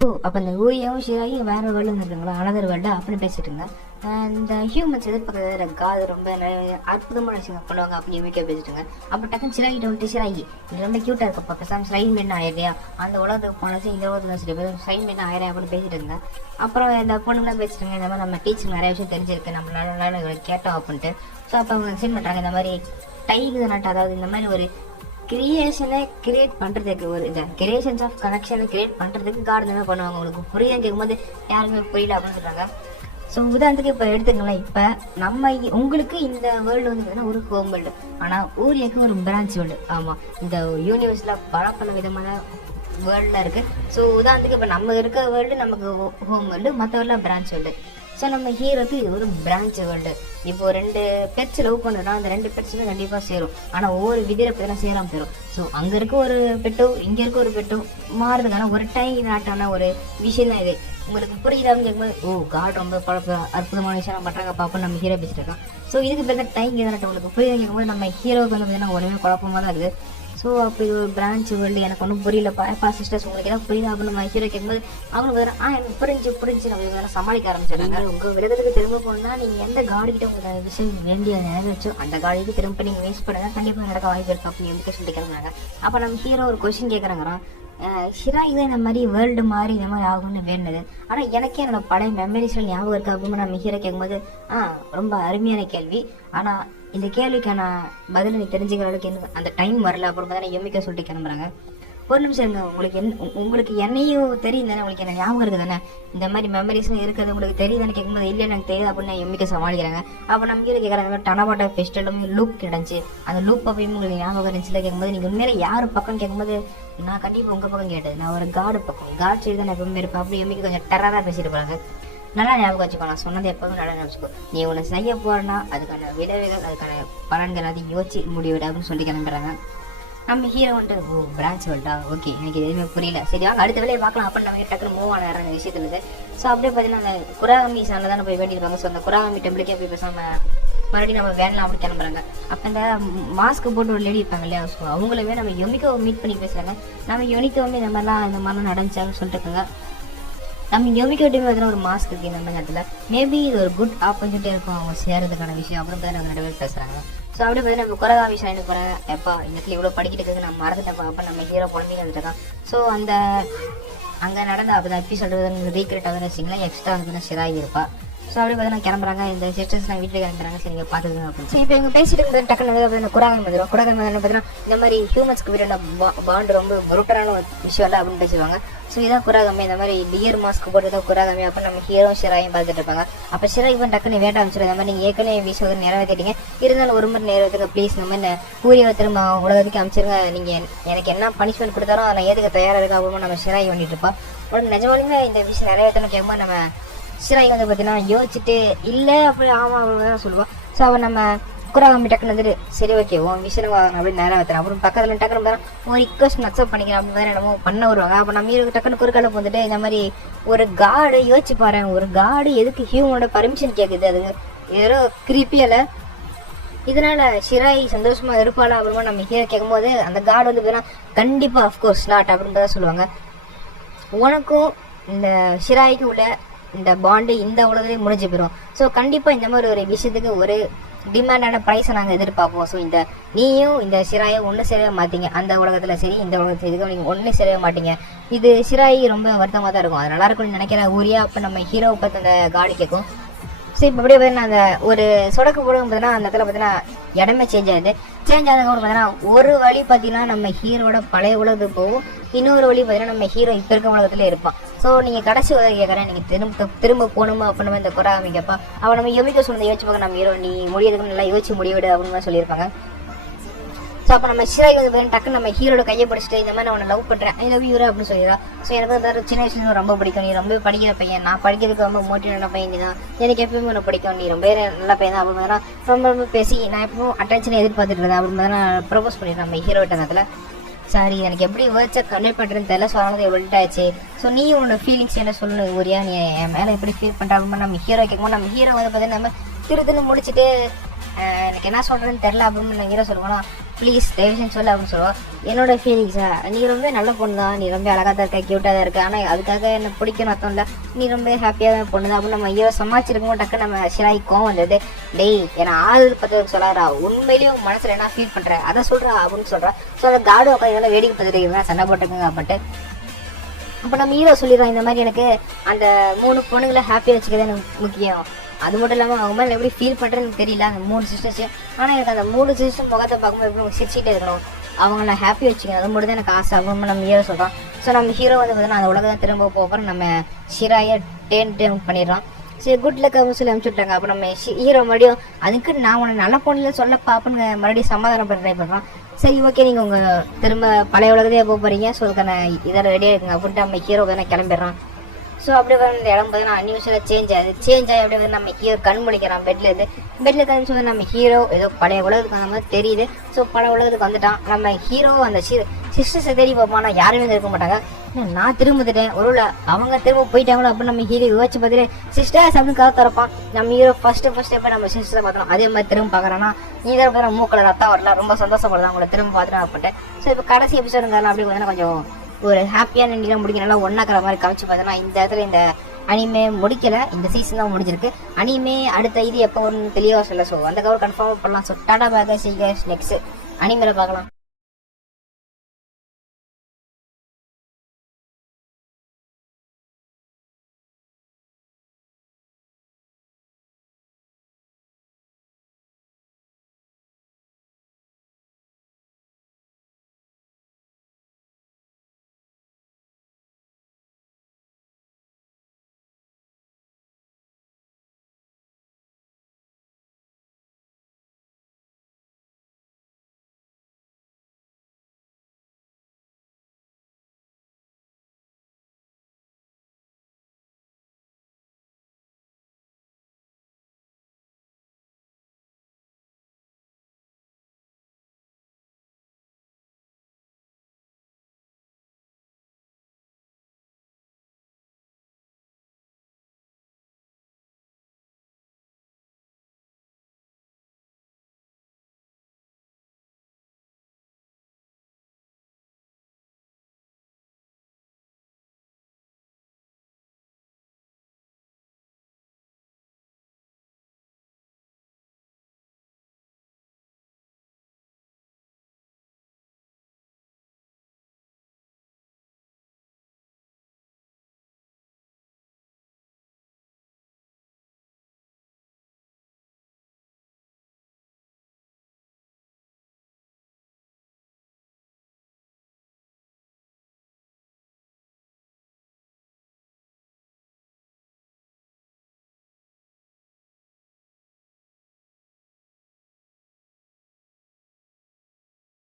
அப்போ இந்த ஊரியாவும் ஷிராயி வேற வேர்ல்டு இருக்குங்களா, அனதர் வேர்ல்டு அப்படின்னு பேசிட்டு இருந்தேன். இந்த ஹியூமன்ஸ் எதிர்பார்க்கறது காது ரொம்ப அற்புதமான விஷயம் பண்ணுவாங்க அப்படின்னு யூமிக்கா பேசிட்டுங்க. அப்போ டக்குன்னு ஷிராயிட்ட வந்துட்டு, ஷிராயி இது ரொம்ப க்யூட்டாக இருக்கப்பா, பேசாமல் ஸ்லைன் பண்ண ஆயிடுறியா, அந்த உலகத்துக்கு போனது இந்த உலகத்துக்கு சரி ஸ்லைன் பண்ண ஆயிரம் அப்படின்னு பேசிட்டு இருந்தேன். அப்புறம் இந்த பொண்ணுங்களாம் பேசிட்டுங்க, இந்த மாதிரி நம்ம டீச்சர் நிறைய விஷயம் தெரிஞ்சிருக்கு, நம்மளால கேட்டோம் அப்படின்ட்டு. ஸோ அப்போ அவங்க சென்ட் பண்ணுறாங்க இந்த மாதிரி டைக்கு நாட்டு, அதாவது இந்த மாதிரி ஒரு கிரியேஷனை கிரியேட் பண்ணுறதுக்கு, ஒரு இந்த கிரியேஷன்ஸ் ஆஃப் கனெக்ஷனை கிரியேட் பண்ணுறதுக்கு கார்டு என்ன பண்ணுவாங்க, உங்களுக்கு புரியுதுன்னு கேட்கும்போது யாருமே புரியல அப்படின்னு சொல்கிறாங்க. ஸோ உதாரணத்துக்கு இப்போ எடுத்துக்கலாம், இப்போ நம்ம உங்களுக்கு இந்த வேர்ல்டு வந்து பார்த்தீங்கன்னா ஒரு ஹோம் வேர்ல்டு, ஆனால் ஊரியாவுக்கு ஒரு பிரான்ச் வேர்ல்டு. ஆமாம், இந்த யூனிவர்ஸில் பல விதமான வேர்ல்டில் இருக்குது. ஸோ உதாரணத்துக்கு இப்போ நம்ம இருக்க வேர்ல்டு நமக்கு ஹோம் வேர்ல்டு, மற்றவரெலாம் பிரான்ச் வேர்ல்டு. ஸோ நம்ம ஹீரோக்கு இது ஒரு பிரான்ச் வேர்ல்டு. இப்போ 2 பெட்ஸ் லவ் பண்ணுறோம்னா அந்த 2 பெட்ஸுமே கண்டிப்பாக சேரும், ஆனால் ஒவ்வொரு விதிரை பற்றி தான் சேராமல் போயிடும். ஸோ அங்கே இருக்க ஒரு பெட்டோ இங்கே இருக்க ஒரு பெட்டோ மாறுறதுக்கான ஒரு டைம் நாட்டான ஒரு விஷயம் தான் இது. உங்களுக்கு புரியுதான்னு கேட்கும்போது, ஓ காட் ரொம்ப அற்புதமான விஷயம் பண்ணுறாங்க பாப்பா, நம்ம ஹீரோ பேசிட்டு இருக்கோம். ஸோ இதுக்கு பேர் டைம் நாட்டம். உங்களுக்கு புரியுதுன்னு கேட்கும்போது நம்ம ஹீரோவுக்கு வந்து பார்த்தீங்கன்னா ஒருமே குழப்பமாக தான் இருக்குது. ஸோ அப்போ இது ஒரு பிரான்ச் வேர்ல்டு, எனக்கு ஒன்றும் புரியலப்பா சிஸ்டர்ஸ் உங்களுக்கு ஏதாவது புரியுதா அப்படின்னு நம்ம ஹீரோ கேட்கும்போது அவங்க வேறு எனக்கு புரிஞ்சு நம்ம வேறு சமாளிக்க ஆரம்பிச்சிடுறாங்க. உங்கள் விரதத்துக்கு திரும்ப போகணுன்னா நீங்கள் எந்த காடிக்கிட்ட உங்களுக்கு விஷயம் வேண்டிய நிறைவேற்றோ அந்த காடிக்கு திரும்ப நீங்கள் வேஸ்ட் பண்ணுங்க, கண்டிப்பாக நடக்க வாய்ப்பு இருக்கு அப்படின்னு எதுக்கு சொல்லி கிளம்புறாங்க. அப்போ நம்ம ஹீரோ ஒரு கொஸ்டின் கேட்குறாங்கிறான், ஷிராய் தான் இந்த மாதிரி வேர்ல்டு மாதிரி இந்த மாதிரி ஆகும்னு வேணுது, ஆனால் எனக்கே என்னோட பழைய மெமரிஸ்ல ஞாபகம் இருக்கு அப்படின்னு நம்ம ஹீரோ கேட்கும்போது, ரொம்ப அருமையான கேள்வி, ஆனால் இந்த கேள்விக்கான பதில் நீ தெரிஞ்சுக்கிற அளவுக்கு எனக்கு அந்த டைம் வரல அப்படின்னு தான் யூமிக்கா சொல்லிட்டு கிளம்புறாங்க. ஒரு நிமிஷம் இருங்க, உங்களுக்கு என்னையும் தெரியும் தானே, உங்களுக்கு என்ன ஞாபகம் இருக்குது தானே, இந்த மாதிரி மெமரிஸ்லாம் இருக்கிறது உங்களுக்கு தெரியுதானே கேட்கும்போது, இல்லை எனக்கு தெரியுது அப்படின்னு யூமிக்கா சமாளிக்கிறாங்க. அப்போ நம்ம கீழே கேட்குறாங்க, டனபாட்டா ஃபெஸ்டிவலும் லூப் கிடந்துச்சு, அந்த லூப் அப்பயும் உங்களுக்கு ஞாபகம் இருந்துச்சுல கேட்கும்போது, நீங்கள் உண்மையில யார் பக்கம் கேட்கும்போது, நான் கண்டிப்பாக உங்கள் பக்கம் கேட்டது, நான் ஒரு காடு பக்கம், காட் சைடு தான் எப்பவுமே இருப்பேன் அப்படி யூமிக்கா கொஞ்சம் டெரராக பேசிட்டு போகிறாங்க. நல்லா ஞாபகம் வச்சுக்கோ, நான் சொன்னது எப்பவுமே நல்லா ஞாபகம் வச்சுக்கோ, நீ உன்னை செய்ய போறேன்னா அதுக்கான விளைவுகள் அதுக்கான பலன்கள் அதையும் யோசிச்சு முடிவிட அப்படின்னு சொல்லி கிளம்புறாங்க. நம்ம ஹீரோ வந்துட்டு, ஓ பிரான்ச் வேர்ல்டா, ஓகே எனக்கு எதுவுமே புரியல, சரி வாங்க அடுத்த வேலையை பார்க்கலாம் அப்படின்னு நம்ம டக்குனு மூவ் ஆன அந்த விஷயத்துல இருந்து. ஸோ அப்படியே பார்த்தீங்கன்னா அந்த குராகமி சாணில் தானே போய் வேண்டியிருப்பாங்க. ஸோ அந்த குராகமி டெம்பிளுக்கே போய் பேசாமல் மறுபடியும் நம்ம வேன்லாம் அப்படி கிளம்புறாங்க. அப்போ இந்த மாஸ்க் போட்டு ஒரு லேடி இருப்பாங்க இல்லையா, ஸோ அவங்களவே நம்ம யூனிக்கோ மீட் பண்ணி பேசுகிறாங்க. நம்ம யூனிக்கோவுமே இந்த மாதிரிலாம் நடந்துச்சான்னு சொல்லிட்டு இருக்காங்க. நம்ம யோமிக்கோ டீம் ஒரு மாஸ்க் இருக்குது இந்த இடத்துல, மேபி இது ஒரு குட் ஆப்பர்ச்சுனிட்டி இருக்கும் அவங்க சேர்றதுக்கான விஷயம் அப்படின்னு பார்த்து நம்ம 2 பேர் பேசுகிறாங்க. ஸோ அப்படி பார்த்து நம்ம குறகா விஷயம் எனக்கு போகிறேன், எப்பா இந்த இடத்துல இவ்வளோ படிக்கிட்டு இருக்குது நான் மறந்துட்டேன்ப்பா அப்போ நம்ம ஹீரோ குழந்தைங்க வந்துருக்கான். ஸோ அந்த அங்கே நடந்த அப்போ தான் எப்படி சொல்கிறது ரீக்ரியேட் ஆகுதுன்னு வச்சிங்களேன், எக்ஸ்ட்ரா வந்து ஷிராயி இருப்பா. ஸோ அப்படி பார்த்தா கிளம்புறாங்க, இந்த சிஸ்டர்ஸ்லாம் வீட்டில் கிளம்புறாங்க, சரி நீங்கள் பார்த்துக்கோங்க அப்படின்னு. சரி இப்போ இவங்க பேசிட்டு இருக்கிற டக்குனு இந்த குராகன் வந்துடும். குராகன் வந்து பார்த்தீங்கன்னா இந்த மாதிரி ஹியூமன்ஸ்க்கு வீரோட பாண்டு ரொம்ப புரூட்டலான ஒரு விஷயம் இல்லை அப்படின்னு பேசுவாங்க. ஸோ இதான் குராகமே, இந்த மாதிரி டியர் மாஸ்க் போட்டு தான் குராகமே அப்போ நம்ம ஹீரோ ஷிராயும் பார்த்துட்டு இருப்பாங்க. அப்போ ஷிராய் இப்போ டக்குன்னு வேண்டாம் வச்சுருவோம், இந்த மாதிரி நீங்கள் ஏற்கனவே விஷயம் நிறைவேற்றிட்டீங்க, இருந்தாலும் ஒரு முறை நிறைவேற்றுங்க ப்ளீஸ், இந்த மாதிரி ஊரியை திரும்ப உலகத்துக்கு அமைச்சிருங்க, நீங்கள் எனக்கு என்ன பனிஷ்மெண்ட் கொடுத்தாலும் அதை நான் ஏதுக்கு தயாராக இருக்கா அப்படின்னு நம்ம ஷிராய் பண்ணிட்டு இருப்போம். உடனே நிஜமாலுமே இந்த விஷயம் நிறைவேற்றணும் கேட்கும்போது நம்ம ஷிராய் வந்து பார்த்தீங்கன்னா யோசிச்சுட்டு இல்லை அப்படி ஆமாம் அப்படின்னு தான் சொல்லுவோம். ஸோ அவன் நம்ம குராகமி டக்குன்னு வந்துட்டு, சரி ஓகே உன் விஷயம் அப்படின்னு நேரம் வைக்கிறேன் அப்புறம் பக்கத்தில் டக்குனு ஒரு ரிக்வஸ்ட் அக்செப்ட் பண்ணிக்கிறேன் அப்படின்னு வேறு என்னமோ பண்ண வருவாங்க. அப்போ நம்ம ஹீரோக்கு டக்குனு குறுக்கால வந்துட்டு, இந்த மாதிரி ஒரு காடு யோசிச்சு பாரு, ஒரு காடு எதுக்கு ஹியூமனோட பர்மிஷன் கேட்குது, அது ஏதோ கிரிப்பியல, இதனால ஷிராய் சந்தோஷமா இருப்பாளா அப்புறமா நம்ம ஹீரோ கேட்கும்போது அந்த காடு வந்து பார்த்தீங்கன்னா கண்டிப்பாக அஃப்கோர்ஸ் நாட் அப்படின்னு தான் சொல்லுவாங்க. உனக்கும் இந்த ஷிராய்க்கும் உள்ள இந்த பாண்டு இந்த உலகத்துலேயே முடிஞ்சு போயிடும். ஸோ கண்டிப்பாக இந்த மாதிரி ஒரு விஷயத்துக்கு ஒரு டிமாண்டான ப்ரைஸை நாங்கள் எதிர்பார்ப்போம். ஸோ இந்த நீயும் இந்த ஷிராயை ஒன்று சேரவே மாட்டீங்க, அந்த உலகத்தில் சரி இந்த உலகத்தில் இதுக்கும் நீங்கள் ஒன்று சேரவே மாட்டீங்க. இது ஷிராய் ரொம்ப வருத்தமாக தான் இருக்கும், அது நல்லா இருக்கும்னு நினைக்கிற ஊரியா அப்போ நம்ம ஹீரோவை பார்த்து அந்த காடு கேட்கும். ஸோ இப்போ அப்படியே பார்த்தீங்கன்னா அந்த ஒரு சொடக்கு போடும் பார்த்தீங்கன்னா அந்த இடத்துல பார்த்தீங்கன்னா இடமே சேஞ்ச் ஆகுது. சேஞ்ச் ஆனதுக்கப்புறம் பார்த்தீங்கன்னா ஒரு வழி பார்த்தீங்கன்னா நம்ம ஹீரோட பழைய உலகத்துக்கு போகும், இன்னொரு வழி பார்த்தீங்கன்னா நம்ம ஹீரோ இப்போ இருக்க உலகத்துல இருப்பான். ஸோ நீங்கள் கடைசி உதவி கேட்குறேன், நீங்கள் திரும்ப போகணுமா அப்படின்னு இந்த குராகமி கேட்பா. அவன் நம்ம யோமிக்கோ சொன்னதை யோசிச்சு பார்க்க நம்ம ஹீரோ நீ முடியறதுக்கு நல்லா யோசிச்சு முடிவிடு அப்படின்னு சொல்லியிருப்பாங்க. ஸோ அப்போ நம்ம ஷிராய் வந்து டக்குன்னு நம்ம ஹீரோட கையை பிடிச்சிட்டு இந்த மாதிரி நான் உன்னை லவ் பண்ணுறேன், ஐ லவ் யூ அப்படின்னு சொல்லிடுறா. ஸோ எனக்கு வந்து சின்ன வயசுல ரொம்ப பிடிக்கும், நீ ரொம்ப படிக்கிற பையன், நான் படிக்கிறதுக்கு ரொம்ப மோட்டிவான பையன் தான், எனக்கு எப்பவுமே உன்னை பிடிக்கும், நீ ரொம்ப நல்ல பையன் தான் அப்படின்னு ரொம்ப பேசி நான் எப்பவும் அட்டென்ஷனை எதிர்பார்த்துட்டு இருந்தேன் அப்படின்னு நான் ப்ரொபோஸ் பண்ணிடுறேன் நம்ம ஹீரோட்ட நேரத்தில். சாரி எனக்கு எப்படி வேர்ட்ஸை கன்வே பண்ணுறதுன்னு தெரியல, ஸோ அதனால எவ்வளோ ஆச்சு. ஸோ நீ உன்னோட ஃபீலிங்ஸ் என்ன சொல்லணும் ஊரியா, நீ என் மேலே எப்படி ஃபீல் பண்ணுற அப்படின்னு நம்ம ஹீரோ கேட்கும்போது நம்ம ஹீரோ வந்து பார்த்தீங்கன்னா நம்ம திருன்னு முடிச்சுட்டு எனக்கு என்ன சொல்கிறேன்னு தெரில அப்படின்னு நான் ஹீரோ சொல்லுவோம்னா, ப்ளீஸ் தயவுசெய்து சொல்ல அப்படின்னு சொல்லுவோம். என்னோட ஃபீலிங்ஸா, நீ ரொம்ப நல்ல பொண்ணு தான், நீ ரொம்ப அழகாக தான் இருக்க, க்யூட்டாக தான் இருக்க, ஆனால் அதுக்காக என்ன பிடிக்கணும் அர்த்தம் இல்லை, நீ ரொம்ப ஹாப்பியாக தான் பொண்ணு தான் அப்படின்னு நம்ம ஹீரோ சமாளிச்சிருக்கோம். டக்கு நம்ம ஷிராய்க்கும் வந்தது, டேய் ஏன்னா ஆறு பற்றி சொல்லாரா, உண்மையிலேயே உன் மனசில் என்ன ஃபீல் பண்ணுற அதை சொல்கிறா அப்படின்னு சொல்கிறா. ஸோ அந்த கார்டு உட்காந்து இதெல்லாம் வேடிக்கை பார்த்துட்டு சண்டை போட்டுருக்குங்க அப்படின்ட்டு. அப்போ நம்ம ஹீரோ சொல்லிடுறோம், இந்த மாதிரி எனக்கு அந்த 3 பொண்ணுங்களை ஹாப்பியாக வச்சுக்கிறது எனக்கு முக்கியம், அது மட்டும் இல்லாமல் அவங்க மேலே எப்படி ஃபீல் பண்ணுறேன்னு எனக்கு தெரியல அந்த 3 சிஸ்டர்ஸு, ஆனால் எனக்கு அந்த 3 சிஸ்டர் முகத்தை பார்க்கும்போது எப்படி சிரிச்சிட்டே இருக்கணும், அவங்கள ஹாப்பி வச்சுக்கணும், அது மட்டும் தான் எனக்கு ஆசை அப்படின்னு நம்ம ஹீரோ சொல்கிறோம். ஸோ நம்ம ஹீரோ வந்து பார்த்தீங்கன்னா அந்த உலகத்தை திரும்ப போகிறோம், நம்ம ஷிராயை டேன் பண்ணிடுறோம். சரி குட் லக் அப்படின்னு சொல்லி அனுப்பிச்சு விட்டாங்க. அப்போ நம்ம ஹீரோ மறுபடியும் அதுக்கு நான் உன்னை நல்ல பொண்ணுல சொல்லப்பா அப்படின்னு மறுபடியும் சமாதானம் பண்ண ட்ரை பண்ணுறோம். சரி ஓகே நீங்கள் உங்கள் திரும்ப பழைய உலகத்தையே போக போகிறீங்க, ஸோ அதுக்கான இதெல்லாம் ரெடியாக இருக்குங்க அப்படின்ட்டு நம்ம ஹீரோ தானே கிளம்பிடுறோம். ஸோ அப்படியே இந்த இடம் பார்த்தீங்கன்னா அன்யூஷுவலாக சேஞ்ச் ஆகி அப்படியே வந்து நம்ம ஹீரோ கண் முடிக்கிறான் பெட்டில் கண் நம்ம ஹீரோ ஏதோ பழைய உலகத்துக்கு அந்த மாதிரி தெரியுது. ஸோ பழைய உலகத்துக்கு வந்துட்டான். நம்ம ஹீரோ அந்த சிஸ்டர்ஸை தேடி பார்ப்போம், ஆனால் யாருமே இருக்க மாட்டாங்க. நான் திரும்பிட்டேன், ஒருவேளை அவங்க திரும்ப போயிட்டாங்களோ அப்படின்னு நம்ம ஹீரோ யோசிச்சு பார்த்துட்டு சிஸ்டர்ஸ் அப்படின்னு கதை திறப்பான். நம்ம ஹீரோ ஃபர்ஸ்ட் எப்போ நம்ம சிஸ்டரை பார்த்தோம் அதே மாதிரி திரும்ப பார்க்குறான்னா இதை பார்த்தா மூக்கில் ரத்தம் வரல, ரொம்ப சந்தோஷப்படுதான் அவங்கள திரும்ப பார்த்துட்டு அப்படின்ட்டு. ஸோ இப்போ கடைசி எபிசோடுங்கிறதுலாம் அப்படி பார்த்தீங்கன்னா கொஞ்சம் ஒரு ஹாப்பியான நீங்க முடிக்க நல்லா ஒன்னாக்குற மாதிரி காமிச்சு பார்த்தோன்னா இந்த இடத்துல இந்த அனிமே முடிக்கல, இந்த சீசன் தான் முடிஞ்சிருக்கு. அனிமே அடுத்த இது எப்போ வரும்னு தெளிவாக சொல்ல. ஸோ அந்த கவர் கன்ஃபார்ம் பண்ணலாம். ஸோ டாடா பாய், நெக்ஸ்ட் அனிமேல பார்க்கலாம்.